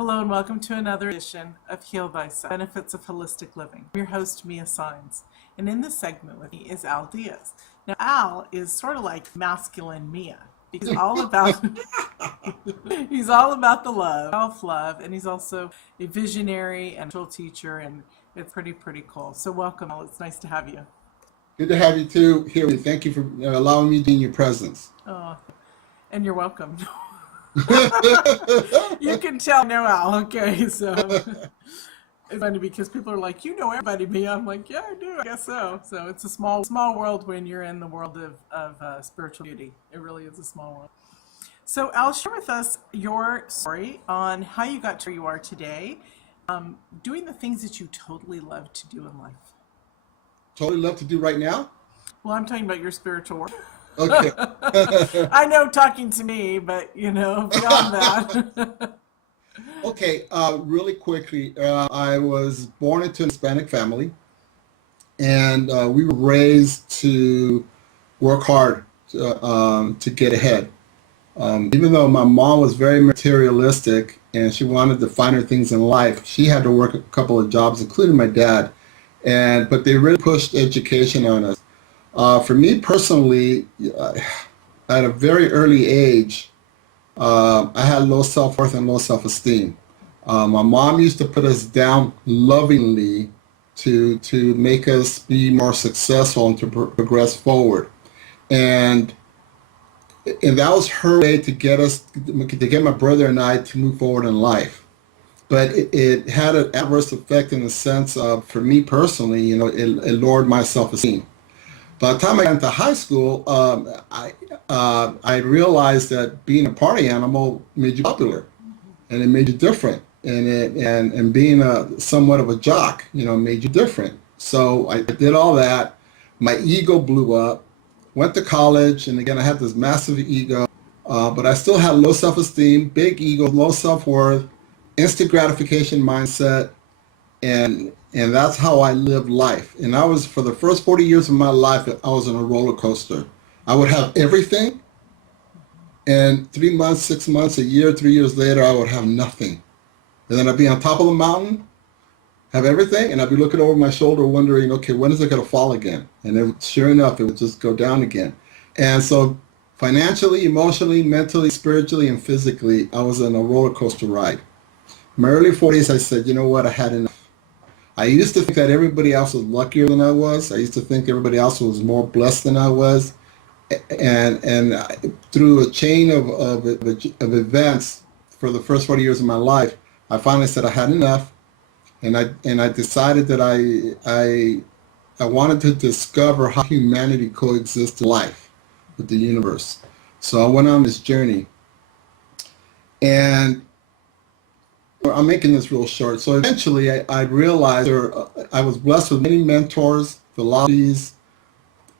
Hello and welcome to another edition of Heal Thyself, Benefits of Holistic Living. I'm your host, Mia Saenz, and in this segment with me is Al Diaz. Now, Al is sort of like masculine Mia. He's all about he's all about the love, self-love, and he's also a visionary and a teacher, and it's pretty cool. So welcome, Al. It's nice to have you. Good to have you too here. Thank you for allowing me to be in your presence. Oh, and you're welcome. You can tell no, Al. Okay, so it's funny because people are like, you know everybody, me. I'm like, yeah, I do. I guess so. So it's a small world when you're in the world of spiritual beauty. It really is a small world. So Al, share with us your story on how you got to where you are today, doing the things that you totally love to do in life. Totally love to do right now? Well, I'm talking about your spiritual work. Okay. I know talking to me, but beyond that. Okay, really quickly, I was born into a Hispanic family, and we were raised to work hard to get ahead. Even though my mom was very materialistic and she wanted the finer things in life, she had to work a couple of jobs, including my dad, but they really pushed education on us. For me personally, at a very early age, I had low self-worth and low self-esteem. My mom used to put us down lovingly to make us be more successful and to progress forward. And that was her way to get my brother and I to move forward in life. But it had an adverse effect in the sense of, for me personally, it lowered my self-esteem. By the time I got into high school, I realized that being a party animal made you popular, and it made you different, and being somewhat of a jock, made you different. So I did all that. My ego blew up. Went to college, and again I had this massive ego, but I still had low self-esteem, big ego, low self-worth, instant gratification mindset, and that's how I lived life. And I was, for the first 40 years of my life, I was on a roller coaster. I would have everything, and 3 months, 6 months, a year, 3 years later, I would have nothing. And then I'd be on top of the mountain, have everything, and I'd be looking over my shoulder wondering, okay, when is it going to fall again? And then sure enough, it would just go down again. And so financially, emotionally, mentally, spiritually, and physically, I was on a roller coaster ride. In my early 40s, I said, you know what, I had enough. I used to think that everybody else was luckier than I was. I used to think everybody else was more blessed than I was. And through a chain of events for the first 40 years of my life, I finally said I had enough. And I decided that I wanted to discover how humanity coexists in life with the universe. So I went on this journey. And I'm making this real short. So eventually I realized I was blessed with many mentors, philosophies,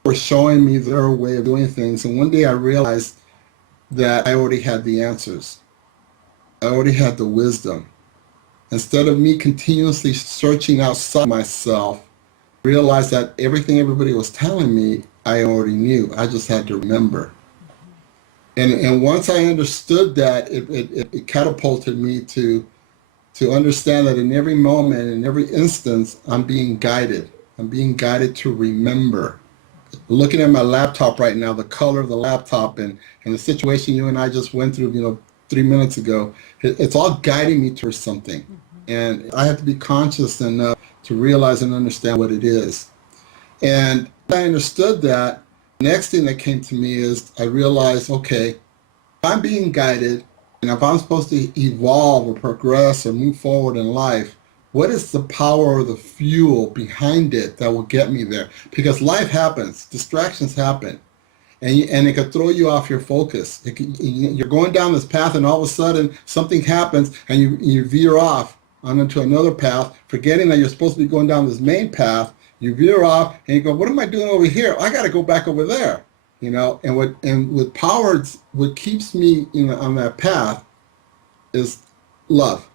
were showing me their way of doing things. And one day I realized that I already had the answers. I already had the wisdom. Instead of me continuously searching outside myself, I realized that everything everybody was telling me, I already knew. I just had to remember. And once I understood that, it catapulted me to understand that in every moment, in every instance, I'm being guided. I'm being guided to remember. Looking at my laptop right now, the color of the laptop and the situation you and I just went through, 3 minutes ago, it's all guiding me towards something. And I have to be conscious enough to realize and understand what it is. And I understood that. The next thing that came to me is I realized, okay, if I'm being guided, and if I'm supposed to evolve or progress or move forward in life, what is the power or the fuel behind it that will get me there? Because life happens, distractions happen, and it could throw you off your focus. You're going down this path, and all of a sudden something happens, and you veer off onto another path, forgetting that you're supposed to be going down this main path. You veer off, and you go, what am I doing over here? I got to go back over there. And with power, what keeps me on that path is love.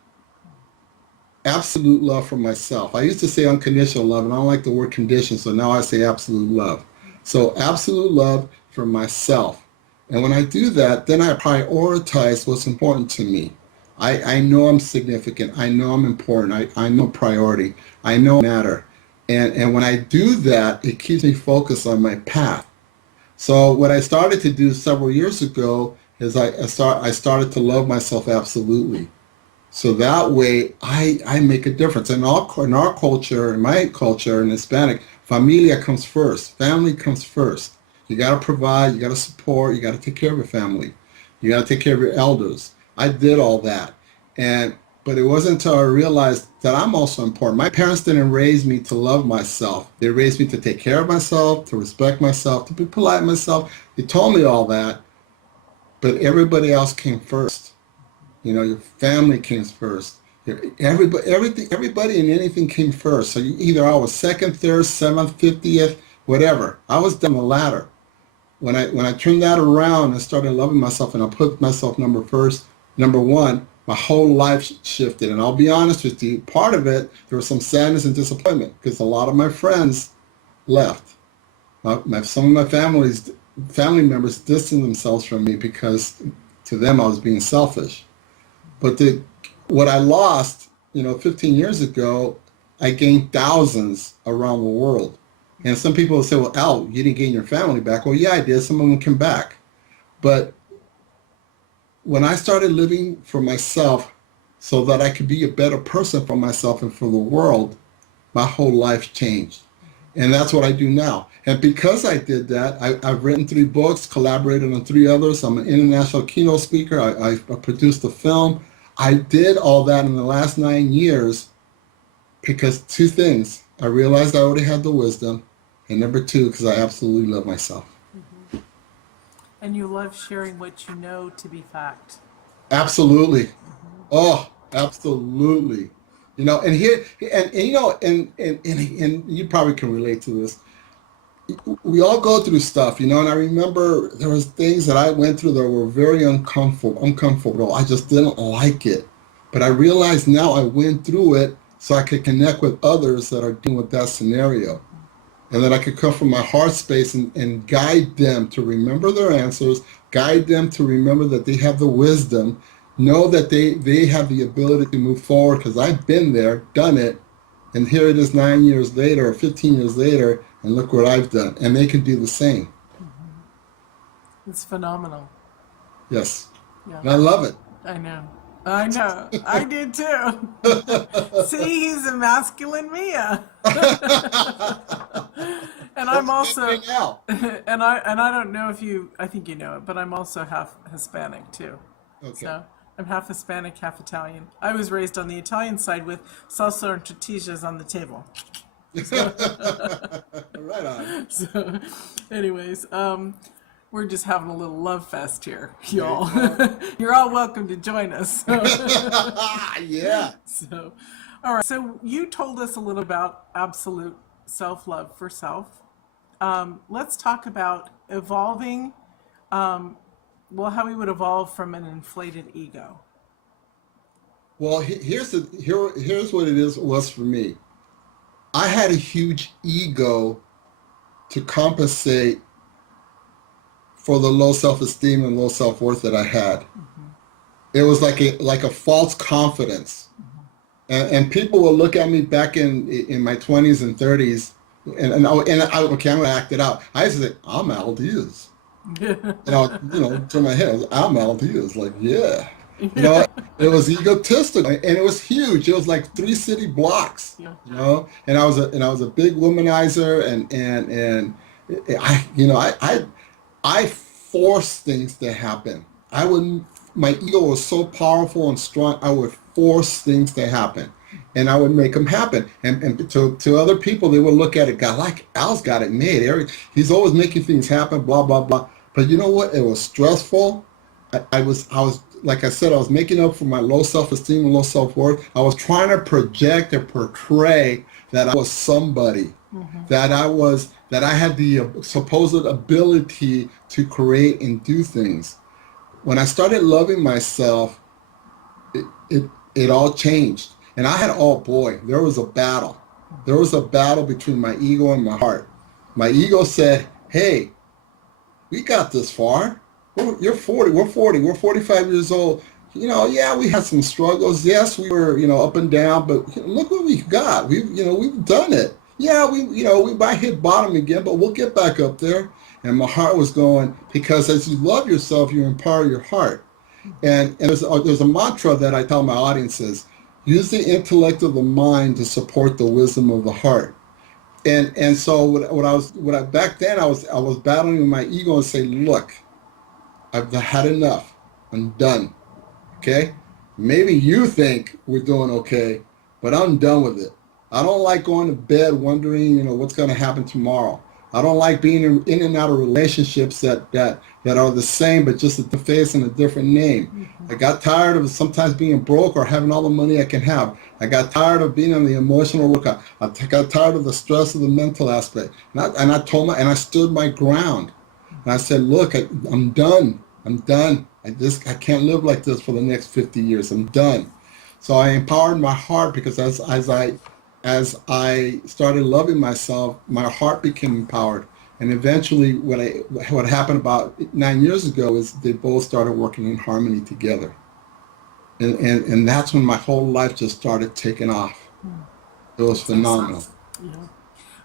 Absolute love for myself. I used to say unconditional love, and I don't like the word condition, so now I say absolute love. So absolute love for myself. And when I do that, then I prioritize what's important to me. I know I'm significant. I know I'm important. I know priority. I know I matter. And when I do that, it keeps me focused on my path. So what I started to do several years ago is I started to love myself absolutely. So that way I make a difference. In our culture, in my culture, in Hispanic, familia comes first. Family comes first. You got to provide, you got to support, you got to take care of your family. You got to take care of your elders. I did all that. But it wasn't until I realized that I'm also important. My parents didn't raise me to love myself. They raised me to take care of myself, to respect myself, to be polite to myself. They told me all that, but everybody else came first. Your family came first. Everybody and anything came first. So either I was second, third, seventh, 50th, whatever. I was down the ladder. When I turned that around and started loving myself and I put myself number one, my whole life shifted. And I'll be honest with you, part of it, there was some sadness and disappointment because a lot of my friends left. Some of my family members distanced themselves from me because to them I was being selfish. But what I lost, 15 years ago, I gained thousands around the world. And some people will say, well, Al, you didn't gain your family back. Well, yeah, I did. Some of them came back. But when I started living for myself so that I could be a better person for myself and for the world, my whole life changed. And that's what I do now. And because I did that, I've written 3 books, collaborated on 3 others. I'm an international keynote speaker. I produced a film. I did all that in the last 9 years because 2 things. I realized I already had the wisdom. And number 2, because I absolutely love myself. Mm-hmm. And you love sharing what you know to be fact. Absolutely. Mm-hmm. Oh, absolutely. And here, and you probably can relate to this. We all go through stuff, and I remember there was things that I went through that were very uncomfortable. I just didn't like it. But I realize now I went through it so I could connect with others that are dealing with that scenario. And that I could come from my heart space and guide them to remember their answers, guide them to remember that they have the wisdom, know that they have the ability to move forward because I've been there, done it, and here it is 9 years later or 15 years later, and look what I've done. And they can do the same. Mm-hmm. It's phenomenal. Yes. Yeah. And I love it. I know. I did too. See, he's a masculine Mia. And I'm also, and I don't know if I think you know it, but I'm also half Hispanic too. Okay. So I'm half Hispanic, half Italian. I was raised on the Italian side with salsa and tortillas on the table. Right on. So, anyways, we're just having a little love fest here, y'all. You're all welcome to join us. So. Yeah. So, all right. So you told us a little about absolute self-love for self. Let's talk about evolving. How we would evolve from an inflated ego. Well, here's what it was for me. I had a huge ego to compensate for the low self-esteem and low self-worth that I had. Mm-hmm. It was like a false confidence. Mm-hmm. And people will look at me back in my 20s and 30s, and I'm going to act it out. I used to say, I'm Al Diaz. And I'll turn my head, I'm Al Diaz, like, yeah. It was egotistical, and it was huge. It was like 3 city blocks, and I was a big womanizer, and I forced things to happen. My ego was so powerful and strong, I would force things to happen, and I would make them happen. And to other people, they would look at it, God, like Al's got it made. He's always making things happen, blah, blah, blah. But you know what? It was stressful. I was, like I said, I was making up for my low self-esteem and low self-worth. I was trying to project or portray that I was somebody, mm-hmm. that I had the supposed ability to create and do things. When I started loving myself, it all changed. And I had, there was a battle. There was a battle between my ego and my heart. My ego said, hey, we got this far. You're 40, we're 40, we're 45 years old. yeah, we had some struggles. Yes, we were, up and down, but look what we've got. We've done it. Yeah, we might hit bottom again, but we'll get back up there. And my heart was going, because as you love yourself, you empower your heart. And there's a mantra that I tell my audiences: use the intellect of the mind to support the wisdom of the heart. And so back then I was battling with my ego and say, look, I've had enough. I'm done. Okay? Maybe you think we're doing okay, but I'm done with it. I don't like going to bed wondering, what's going to happen tomorrow. I don't like being in and out of relationships that are the same, but just a face and a different name. Mm-hmm. I got tired of sometimes being broke or having all the money I can have. I got tired of being on the emotional workout. I got tired of the stress of the mental aspect. And I stood my ground. And I said, look, I'm done. I'm done. I can't live like this for the next 50 years. I'm done. So I empowered my heart, because as I started loving myself, my heart became empowered. And eventually what happened about 9 years ago is they both started working in harmony together. And that's when my whole life just started taking off. It was phenomenal. Yeah.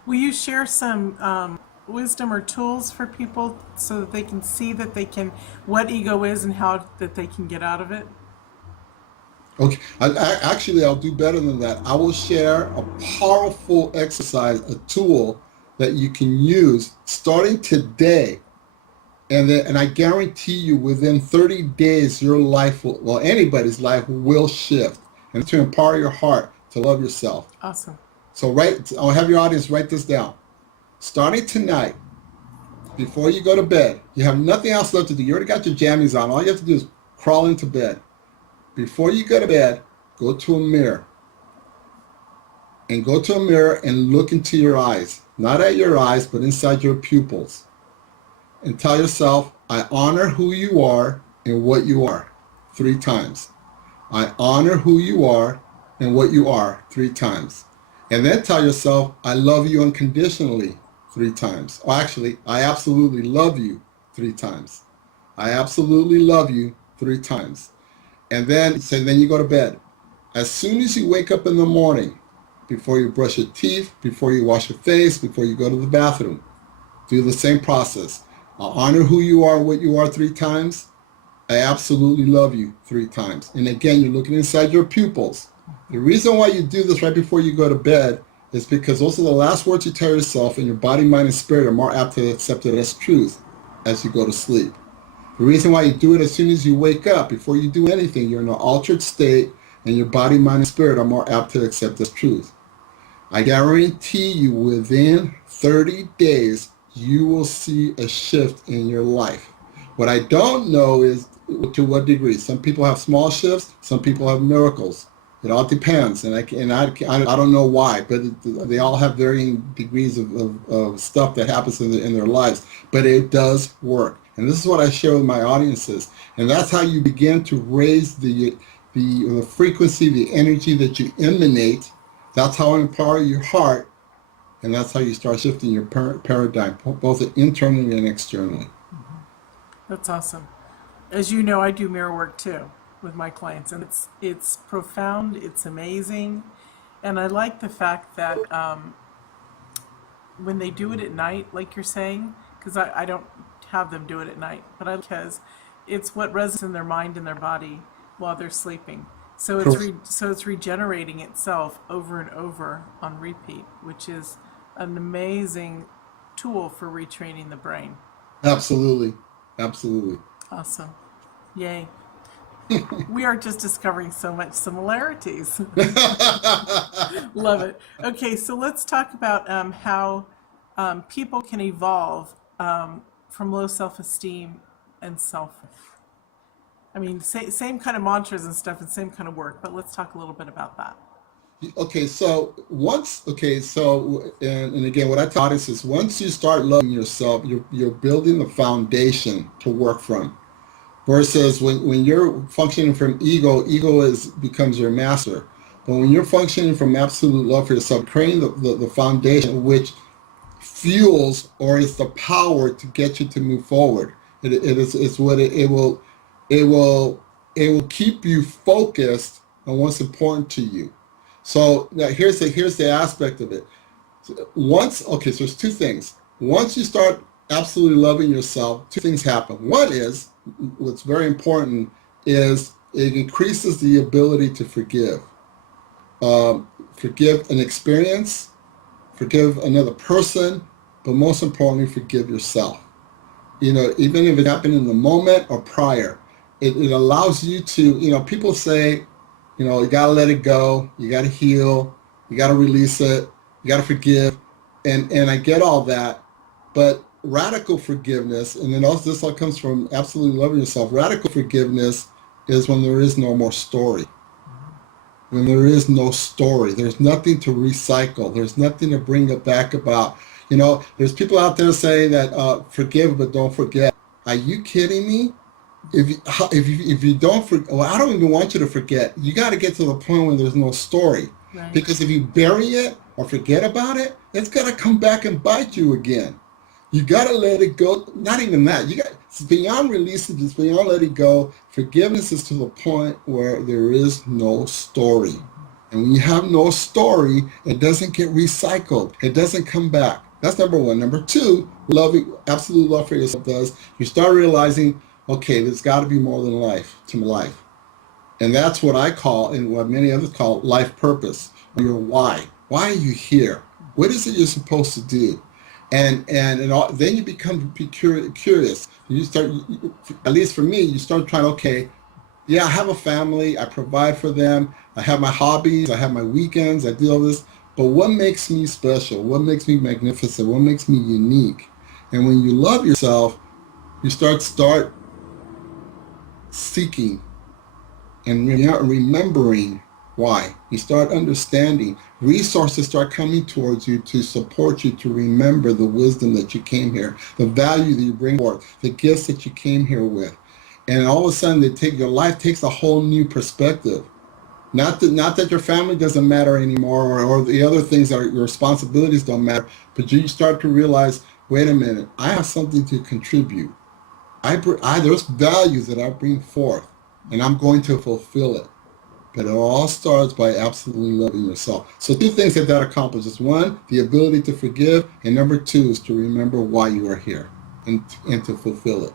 Will you share some wisdom or tools for people so that they can see that what ego is and how that they can get out of it? Okay, I'll do better than that. I will share a powerful exercise, a tool that you can use starting today. And I guarantee you within 30 days, your life anybody's life will shift. And to empower your heart to love yourself. Awesome. So I'll have your audience write this down. Starting tonight, before you go to bed, you have nothing else left to do. You already got your jammies on. All you have to do is crawl into bed. Before you go to bed, go to a mirror. And go to a mirror and look into your eyes. Not at your eyes, but inside your pupils. And tell yourself, I honor who you are and what you are 3 times. I honor who you are and what you are 3 times. And then tell yourself, I love you unconditionally 3 times. Or actually, I absolutely love you 3 times. I absolutely love you 3 times. And then you go to bed. As soon as you wake up in the morning, before you brush your teeth, before you wash your face, before you go to the bathroom, do the same process. I honor who you are, what you are 3 times. I absolutely love you 3 times. And again, you're looking inside your pupils. The reason why you do this right before you go to bed is because those are the last words you tell yourself, and your body, mind, and spirit are more apt to accept it as truth as you go to sleep. The reason why you do it as soon as you wake up, before you do anything, you're in an altered state, and your body, mind, and spirit are more apt to accept as truth. I guarantee you within 30 days, you will see a shift in your life. What I don't know is to what degree. Some people have small shifts, some people have miracles. It all depends, and I don't know why, but they all have varying degrees of stuff that happens in their lives. But it does work, and this is what I share with my audiences, and that's how you begin to raise the frequency, the energy that you emanate. That's how you empower your heart, and that's how you start shifting your paradigm, both internally and externally. That's awesome. As you know, I do mirror work too with my clients, and it's profound, it's amazing, and I like the fact that when they do it at night, like you're saying, because I don't have them do it at night, but because it's what resonates in their mind and their body while they're sleeping. So it's regenerating itself over and over on repeat, which is an amazing tool for retraining the brain. Absolutely. Awesome. Yay. We are just discovering so much similarities. Love it. Okay, so let's talk about how people can evolve from low self-esteem and I mean, same kind of mantras and stuff and same kind of work, but let's talk a little bit about that. Okay, so and again, what I tell audiences is once you start loving yourself, you're building the foundation to work from. Versus when you're functioning from ego becomes your master. But when you're functioning from absolute love for yourself, creating the foundation which fuels or is the power to get you to move forward. It will it will keep you focused on what's important to you. So now here's the aspect of it. So there's two things. Once you start absolutely loving yourself, two things happen. One is, what's very important is it increases the ability to forgive. Forgive an experience, forgive another person, but most importantly, forgive yourself. Even if it happened in the moment or prior, it allows you to, people say, you got to let it go, you got to heal, you got to release it, you got to forgive. And I get all that, but radical forgiveness, and then also this all comes from absolutely loving yourself. Radical forgiveness is when there is no more story. When there is no story, there's nothing to recycle. There's nothing to bring it back about. There's people out there saying that forgive but don't forget. Are you kidding me? If you don't forget, well, I don't even want you to forget. You got to get to the point where there's no story. Right. Because if you bury it or forget about it, it's going to come back and bite you again. You got to let it go. Not even that. It's beyond releasing, just beyond letting it go. Forgiveness is to the point where there is no story. And when you have no story, it doesn't get recycled. It doesn't come back. That's number one. Number two, absolute love for yourself does, you start realizing, okay, there's got to be more than life to my life. And that's what I call, and what many others call, life purpose, or your why. Why are you here? What is it you're supposed to do? And then you become curious. You start, at least for me, you start trying, okay, yeah, I have a family, I provide for them, I have my hobbies, I have my weekends, I do all this, but what makes me special? What makes me magnificent? What makes me unique? And when you love yourself, you start seeking and remembering why. You start understanding. Resources start coming towards you to support you to remember the wisdom that you came here, the value that you bring forth, the gifts that you came here with. And all of a sudden, your life takes a whole new perspective. Not that your family doesn't matter anymore, or the other things that are your responsibilities don't matter, but you start to realize, wait a minute, I have something to contribute. There's values that I bring forth, and I'm going to fulfill it. But it all starts by absolutely loving yourself. So two things that accomplishes. One, the ability to forgive, and number two is to remember why you are here and to fulfill it.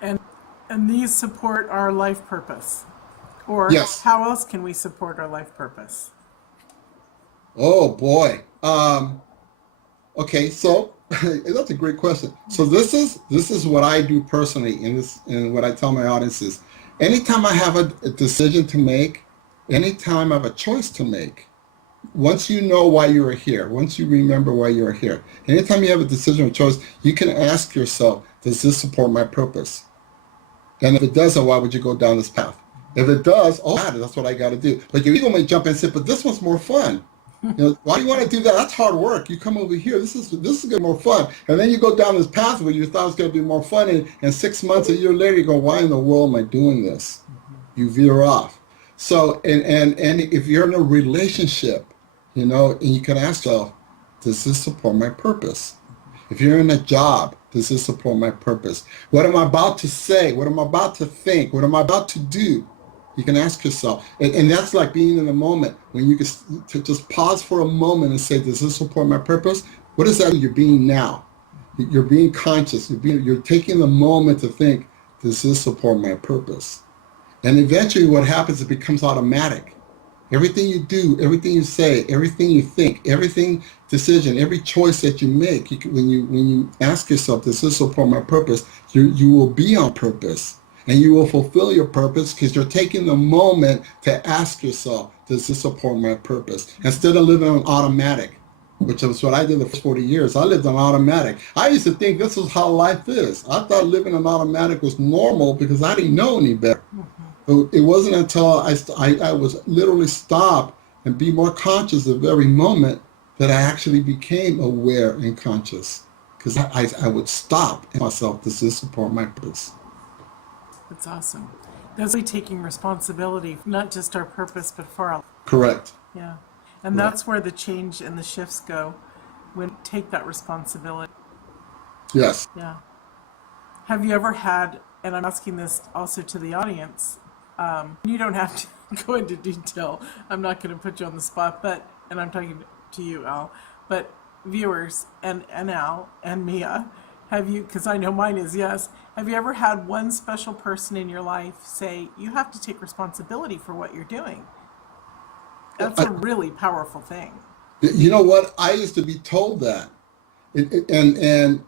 And these support our life purpose. Or yes. How else can we support our life purpose? Oh boy. Okay, so that's a great question. So this is what I do personally, and what I tell my audiences. Anytime I have a decision to make, anytime I have a choice to make, once you know why you are here, once you remember why you are here, anytime you have a decision or choice, you can ask yourself, does this support my purpose? And if it doesn't, why would you go down this path? If it does, that's what I got to do. Like your ego may jump in and say, but this one's more fun. Why do you want to do that? That's hard work. You come over here. This is going to be more fun. And then you go down this path where you thought it was going to be more fun. And 6 months, a year later, you go, why in the world am I doing this? You veer off. So, and if you're in a relationship, and you can ask yourself, does this support my purpose? If you're in a job, does this support my purpose? What am I about to say? What am I about to think? What am I about to do? You can ask yourself. And that's like being in the moment, when you can to just pause for a moment and say, does this support my purpose? What is that you're being now? You're being conscious. You're taking the moment to think, does this support my purpose? And eventually what happens, it becomes automatic. Everything you do, everything you say, everything you think, every choice that you make, when you ask yourself, does this support my purpose? You will be on purpose. And you will fulfill your purpose because you're taking the moment to ask yourself, does this support my purpose? Instead of living on automatic, which is what I did the first 40 years. I lived on automatic. I used to think this is how life is. I thought living on automatic was normal because I didn't know any better. It wasn't until I was literally stopped and be more conscious of every moment that I actually became aware and conscious. Because I would stop and myself, does this support my purpose? That's awesome. That's really taking responsibility, not just our purpose, but for our... Correct. Yeah. And that's where the change and the shifts go, when take that responsibility. Yes. Yeah. Have you ever had and I'm asking this also to the audience. You don't have to go into detail. I'm not going to put you on the spot, and I'm talking to you, Al, but viewers and Al and Mia, have you, because I know mine is yes, have you ever had one special person in your life say, you have to take responsibility for what you're doing? That's a really powerful thing. You know what? I used to be told that. And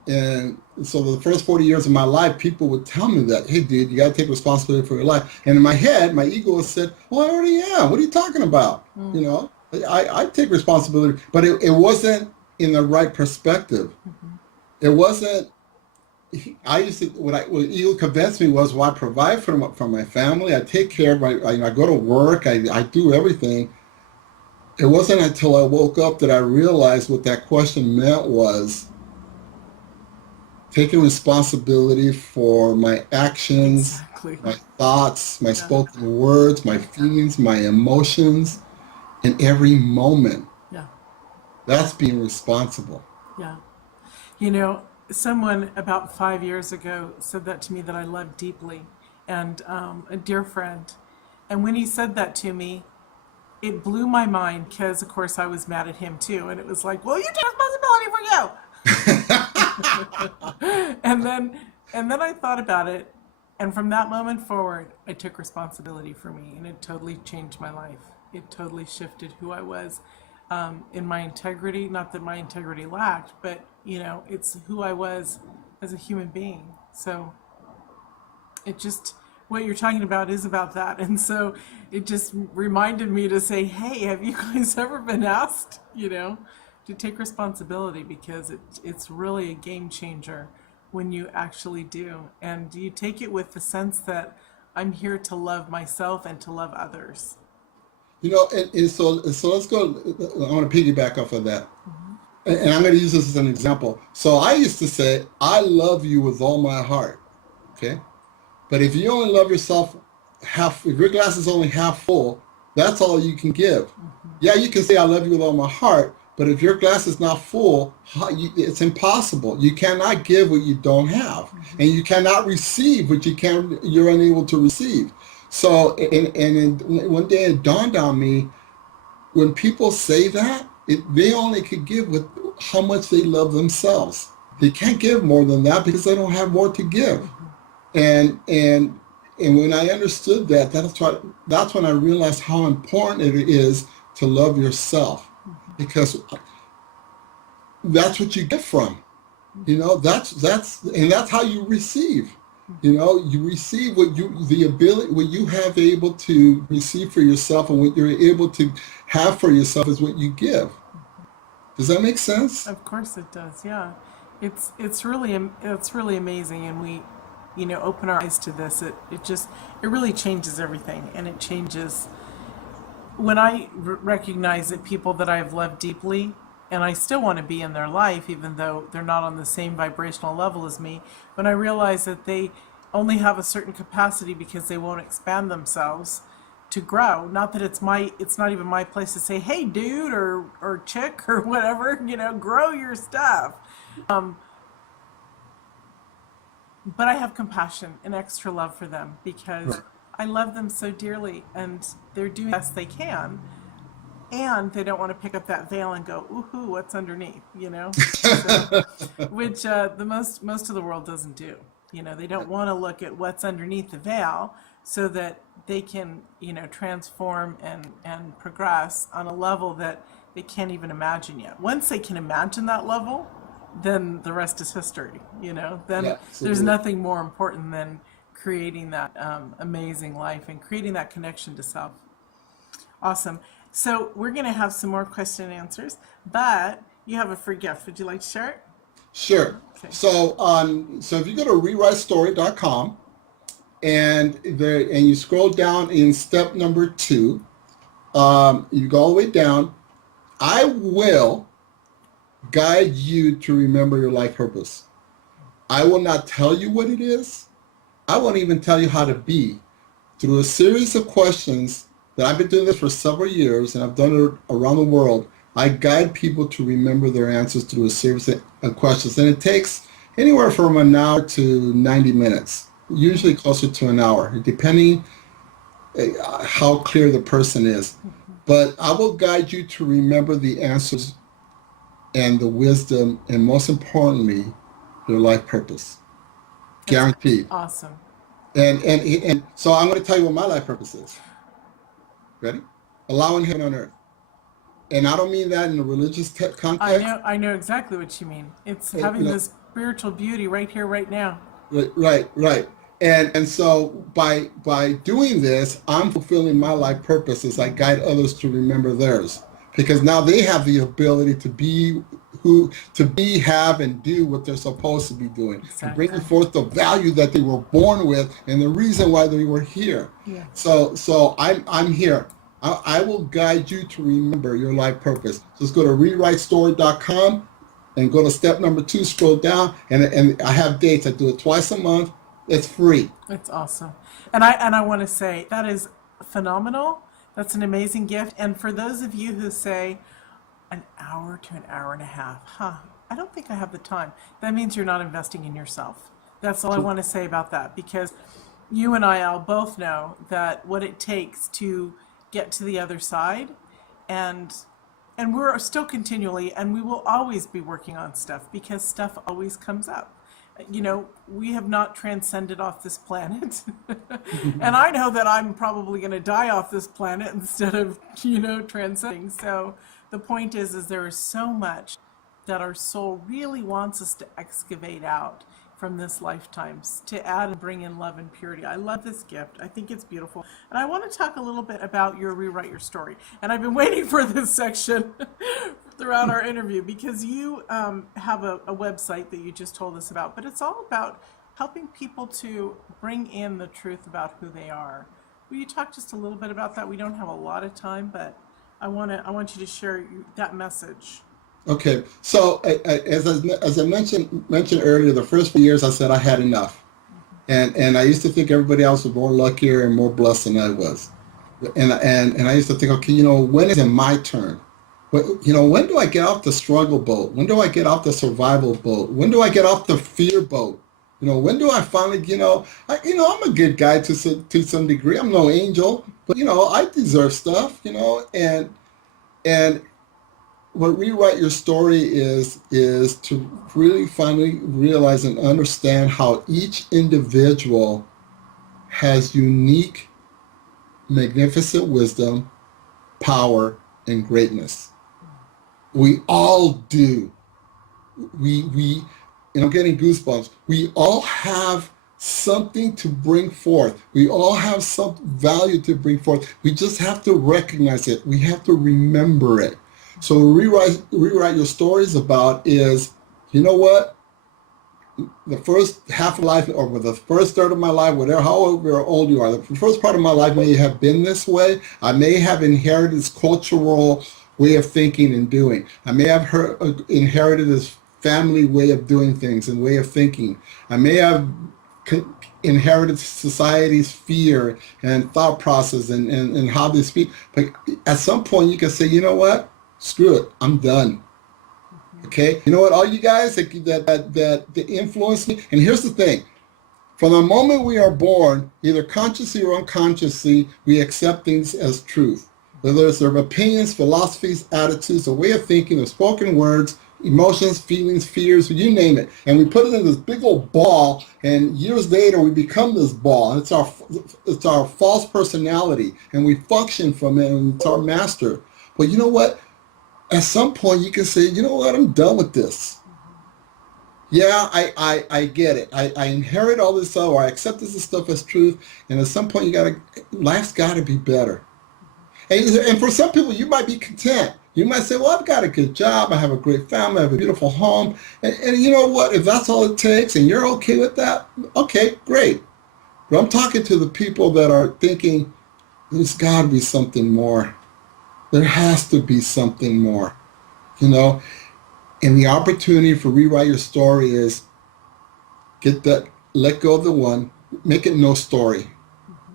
so the first 40 years of my life, people would tell me that, hey, dude, you got to take responsibility for your life. And in my head, my ego said, well, I already am. What are you talking about? You know, I take responsibility, but it wasn't in the right perspective. It wasn't. I used to, what ego convinced me was, well, I provide for my family. I take care of I go to work. I do everything. It wasn't until I woke up that I realized what that question meant was taking responsibility for my actions, my thoughts, my spoken words, my feelings, my emotions in every moment. Yeah. That's being responsible. Yeah. You know, someone about 5 years ago said that to me that I love deeply, and a dear friend. And when he said that to me, it blew my mind because, of course, I was mad at him too. And it was like, well, you take responsibility for you. and then I thought about it. And from that moment forward, I took responsibility for me. And it totally changed my life. It totally shifted who I was in my integrity. Not that my integrity lacked, but, you know, it's who I was as a human being. So it just... what you're talking about is about that. And so it just reminded me to say, hey, have you guys ever been asked, you know, to take responsibility? Because it's really a game changer when you actually do. And you take it with the sense that I'm here to love myself and to love others. You know, and so let's go, I want to piggyback off of that. And I'm going to use this as an example. So I used to say, I love you with all my heart, okay? But if you only love yourself if your glass is only half full, that's all you can give. Yeah, you can say I love you with all my heart, but if your glass is not full, it's impossible. You cannot give what you don't have, and you cannot receive what you're unable to receive. So, and one day it dawned on me, when people say that, they only could give with how much they love themselves. They can't give more than that because they don't have more to give. And when I understood that, that's when I realized how important it is to love yourself, because that's what you get from. You know, that's how you receive. You know, you receive what you have able to receive for yourself, and what you're able to have for yourself is what you give. Does that make sense? Of course it does. Yeah, it's really amazing, and we, you know, open our eyes to this. It really changes everything, and it changes when I recognize that people that I've loved deeply, and I still want to be in their life, even though they're not on the same vibrational level as me. When I realize that they only have a certain capacity because they won't expand themselves to grow. Not that it's not even my place to say, hey, dude, or chick, or whatever, you know, grow your stuff. But I have compassion and extra love for them because I love them so dearly, and they're doing the best they can, and they don't want to pick up that veil and go, ooh, what's underneath, you know? So, which most of the world doesn't do. You know, they don't want to look at what's underneath the veil so that they can, you know, transform and progress on a level that they can't even imagine yet. Once they can imagine that level, then the rest is history, you know? Then there's nothing more important than creating that amazing life and creating that connection to self. Awesome. So we're going to have some more question and answers, but you have a free gift. Would you like to share it? Sure. Okay. So if you go to rewritestory.com and you scroll down in step number 2, you go all the way down, I will guide you to remember your life purpose. I will not tell you what it is. I won't even tell you how to be. Through a series of questions that I've been doing this for several years, and I've done it around the world, I guide people to remember their answers through a series of questions. And it takes anywhere from an hour to 90 minutes. usually closer to an hour, depending how clear the person is. But I will guide you to remember the answers and the wisdom, and most importantly, your life purpose. That's Guaranteed. awesome. And so I'm going to tell you what my life purpose is. Ready? Allowing heaven on earth. And I don't mean that in a religious context. I know exactly what you mean. It's And, having this spiritual beauty right here, right now. right. And so by doing this, I'm fulfilling my life purpose as I guide others to remember theirs. Because now they have the ability to be, have, and do what they're supposed to be doing. Exactly. And bringing forth the value that they were born with and the reason why they were here. Yeah. So I'm here. I will guide you to remember your life purpose. Just go to rewritestory.com and go to step number 2, scroll down, and I have dates. I do it twice a month. It's free. It's awesome. And I want to say that is phenomenal. That's an amazing gift. And for those of you who say an hour to an hour and a half, I don't think I have the time. That means you're not investing in yourself. That's all I want to say about that, because you and I, Al, both know that what it takes to get to the other side, and we're still continually, and we will always be working on stuff, because stuff always comes up. You know, we have not transcended off this planet. And I know that I'm probably going to die off this planet instead of, transcending. So the point is there is so much that our soul really wants us to excavate out from this lifetime, to add and bring in love and purity. I love this gift. I think it's beautiful. And I want to talk a little bit about your Rewrite Your Story. And I've been waiting for this section throughout our interview, because you have a website that you just told us about, but it's all about helping people to bring in the truth about who they are. Will you talk just a little bit about that? We don't have a lot of time, but I want you to share that message. Okay, so as I mentioned earlier, the first few years I said I had enough, and I used to think everybody else was more luckier and more blessed than I was, and I used to think, okay, when is it my turn? When do I get off the struggle boat? When do I get off the survival boat? When do I get off the fear boat? When do I finally, I'm a good guy to some degree. I'm no angel, but I deserve stuff, and what Rewrite Your Story is to really finally realize and understand how each individual has unique, magnificent wisdom, power, and greatness. We all do. I'm getting goosebumps. We all have something to bring forth. We all have some value to bring forth. We just have to recognize it. We have to remember it. So Rewrite Your Story is about is, what? The first half of life, or the first third of my life, whatever, however old you are, the first part of my life may have been this way. I may have inherited this cultural way of thinking and doing. I may have inherited this family way of doing things and way of thinking. I may have inherited society's fear and thought process and how they speak. But at some point you can say, you know what? Screw it. I'm done. Okay? You know what? All you guys that influence me. And here's the thing. From the moment we are born, either consciously or unconsciously, we accept things as truth. Whether it's their opinions, philosophies, attitudes, a way of thinking, or spoken words, emotions, feelings, fears, you name it. And we put it in this big old ball, and years later we become this ball. And it's our false personality, and we function from it, and it's our master. But you know what? At some point you can say, you know what, I'm done with this. Yeah, I get it. I inherit all this stuff, or I accept this stuff as truth, and at some point life's gotta be better. And for some people you might be content. You might say, well, I've got a good job, I have a great family, I have a beautiful home, and you know what, if that's all it takes and you're okay with that, okay, great. But I'm talking to the people that are thinking, there's gotta be something more. There has to be something more, And the opportunity for Rewrite Your Story is let go of the one, make it no story.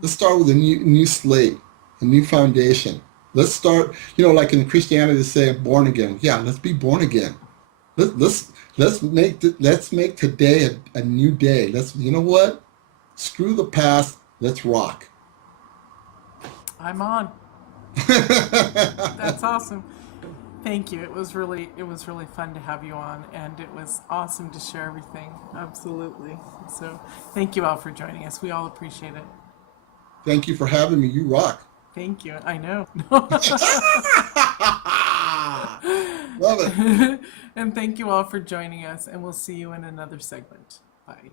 Let's start with a new slate, a new foundation. Let's start, like in Christianity they say, born again. Yeah, let's be born again. Let's make today a new day. You know what? Screw the past. Let's rock. I'm on. That's awesome. Thank you. It was really fun to have you on, and it was awesome to share everything. Absolutely. So thank you all for joining us. We all appreciate it. Thank you for having me. You rock. Thank you. I know. Love it. And thank you all for joining us, and we'll see you in another segment. Bye.